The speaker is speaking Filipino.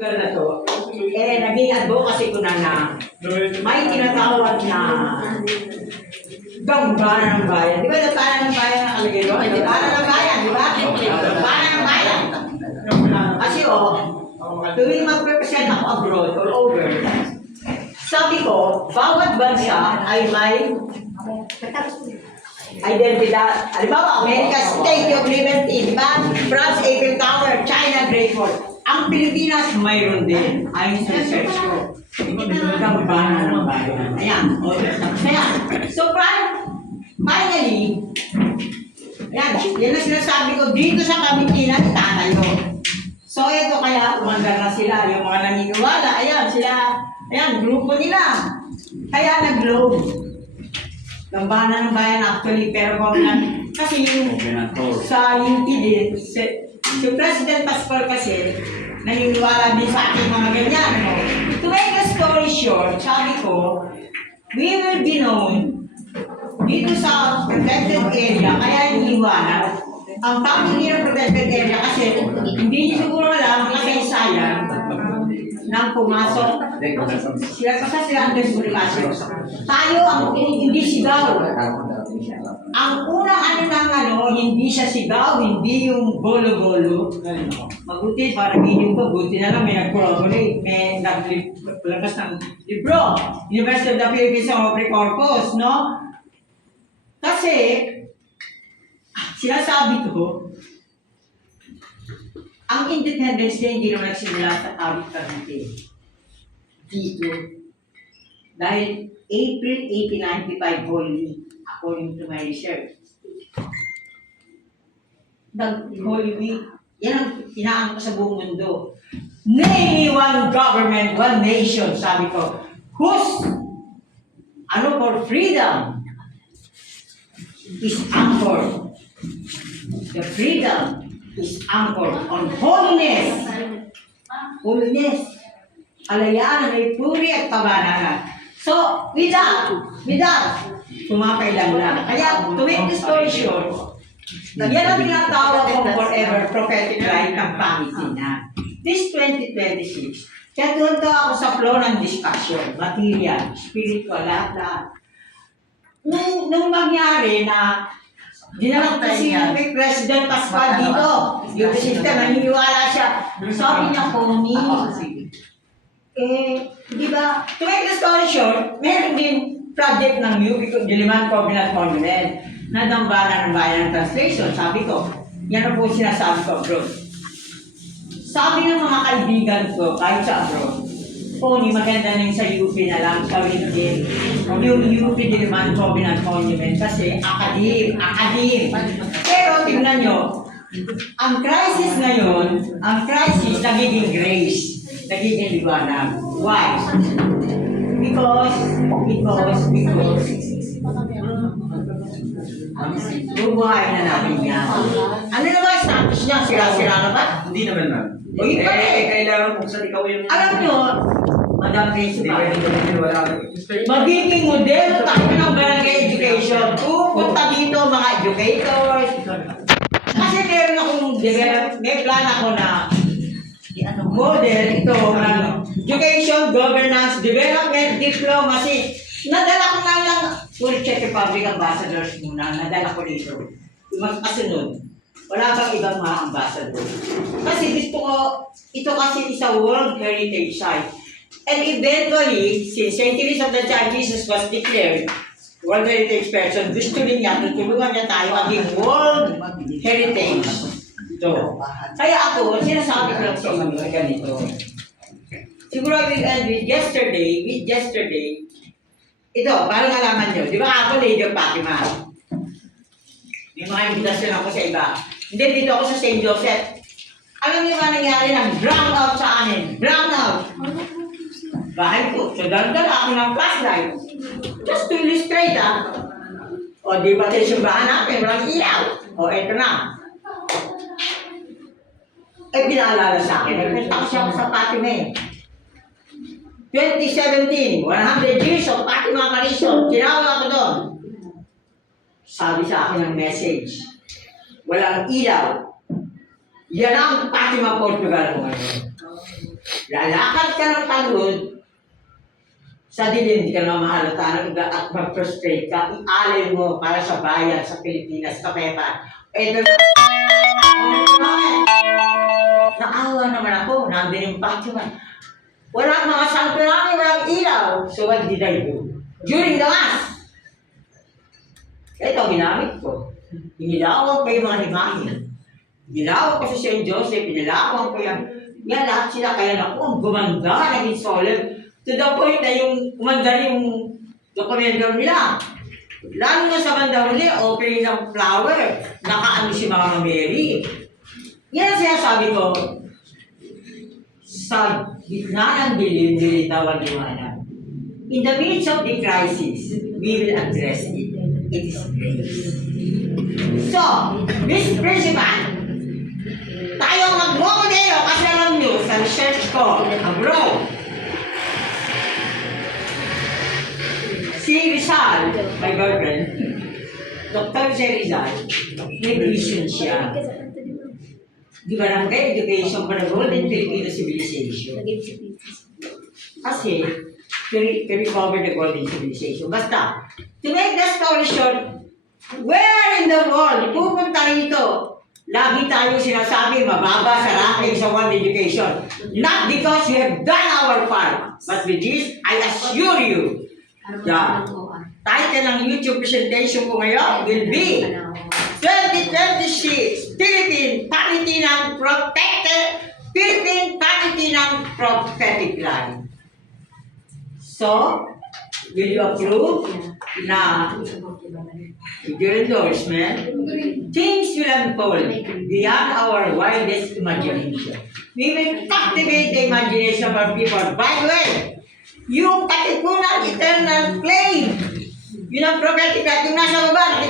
lugar na to, naging advocacy ko na may tinatawag na gambana ng bayan. Di ba gambana ng bayan ang nakalagay doon? Gambana ng bayan, di ba? Gambana ng bayan. Kasi tuwing mag-represent ako abroad or over, sabi ko, bawat bansa ay may identidad. Halimbawa, America, Statue of Liberty, di ba? France, Eiffel Tower, China, Great Wall. Ang Pilipinas, mayroon din. Ayon sa research ko. Gambana ng bayan. Ayan. Ayan. So, finally, yan ang sinasabi ko, dito sa Kamitina, itatayo. So, ito kaya, umandar na sila. Yung mga naniniwala, ayan, sila, ayan, grupo nila. Kaya nag-globe. Gambana ng bayan actually, pero kasi yung sa UP din, si President Pascual kasi, naniniwala din sa aking mga ganyan. No? To make a story short, sabi ko, we will be known dito sa protected area, kaya iniwanan. Ang tawag nila protected area kasi hindi siguro alam kasaysayan nang pumasok. Sila ang desburigasyon. Tayo ang hindi sigaw. Ang unang hindi siya sigaw, hindi yung golo-golo. Mabuti, parang yun ko, buti na lang may nag-corroborate, may naglabas ng libro. University of the Philippines of Corpus, no? Kasi, sinasabi ko, ang Independence Day hindi naman nagsimula sa Tawid Cavite. Dito. Dahil April 1895 Holy Week, according to my research. Holy Week, yan ang inaano ko sa buong mundo. Name me one government, one nation, sabi ko, whose, for freedom is anchored. The freedom is anchored on holiness. Holiness. Kalayaan na may puri at kabanalan. So, with that, pumapailan lang. Kaya, to make the story short, yan ang tinatawag kong forever prophetic right ng Pangasinan. This 2026, kaya doon ako sa flow ng discussion, material, spiritual, lahat. Nung mangyari na dinarap si President Pascual dito, yung system, naniniwala siya. Sabi niya, Connie, di ba, to make the story short, meron din project ng UP, Diliman Covenant Monument, na Gambana ng Bayan ng Translation. Sabi ko, yan ang po sinasabi ko abroad. Sabi ng mga kaibigan ko, kahit sa abroad, Connie, maganda na yung sa UP na lang, sa Windy, yung UP Diliman Covenant Monument, kasi akadim. Pero tingnan nyo, ang crisis ngayon, nagiging grace, nagiging liwanag. Why? Because, bubuhay na natin yan. Ano na ba status niya? Sira-sira na ba? Hindi naman na. Kailangan po sa ikaw yung... Alam nyo, Madam Principal, magiging modelo tayo ng barangay education. Pupunta dito mga educators. Kasi meron akong may plan ako na model ito ng education, governance, development, diplomacy. Nadala ko na lang Czech Republic ambassadors muna. Nadala ko dito. Kasunod. Wala bang ibang mga ambassador? Kasi gusto ko, ito kasi isa World Heritage Site. And eventually, since St. Teresa of the Child Jesus was declared World Heritage Person, gusto rin niya, tutulungan niya tayo maging World Heritage. Ito. Kaya ako, sinasabi ko lang sa inyo ganito. Siguro I will end with yesterday, ito, para malaman nyo, di ba ako Lady of Fatima? May mga invitasyon ako sa iba. Hindi, dito ako sa St. Joseph. Alam niyo ba nangyari ng brown out sa amin? Brown out. Bahay ko. So, dala ako ng flashlight. Just to illustrate, O, di ba tayo simbahan natin? Walang ilaw. O, eto na. Pinaalala sa akin. Nagpunta kasi ako sa Fatima 2017, 100 years of Fatima Apparition. Tinawag ako doon. Sabi sa akin ng message, walang ilaw. Yan ang Fatima Portugal mo ngayon. lalakad ka ng pagod, sa dilim, hindi ka naman mahalata at mag-frustrate ka, ialay mo para sa bayan, sa Pilipinas, sa Pepa. Ito na, naawa naman ako, nandun yung patio man. Walang mga santurami, walang ilaw. So what did I do? During the mass, ito, ginamit ko. Inilawan ko yung mga himangin. Inilawan ko sa St. Joseph, inilawan ko yan. Yan, lahat sila, kaya naku, ang gumanda, naging solemn. To the point na yung umanda yung dokumento nila. Lalo na sa banda huli, opening ng flower. Nakaano si Mama Mary. Yan ang sinasabi ko. Sa gitna ng dilim, nilitawan liwanag. In the midst of the crisis, we will address it. It is grace. So, Miss Principal, tayo ang magmomodelo kasi alam nyo sa research ko abroad. Si Rizal, my girlfriend, Dr. Si Rizal, may vision siya. Di ba lang kayo, education para Golden Filipino Civilization. Kasi, to recover the Golden Civilization. Basta, to make the story short, where in the world, pupunta rito, lagi tayo sinasabi, mababa sa ranking sa world education. Not because we have done our part, but with this, I assure you, the title ng YouTube presentation ko ngayon will be 2026 Philippine Pangitinan Prophetic Line. So, will you approve na with your endorsement, things will unfold beyond our wildest imagination. We will captivate the imagination of our people. By the way, yung katipunan eternal flame, yun ang prophetic light, yung nasa baba,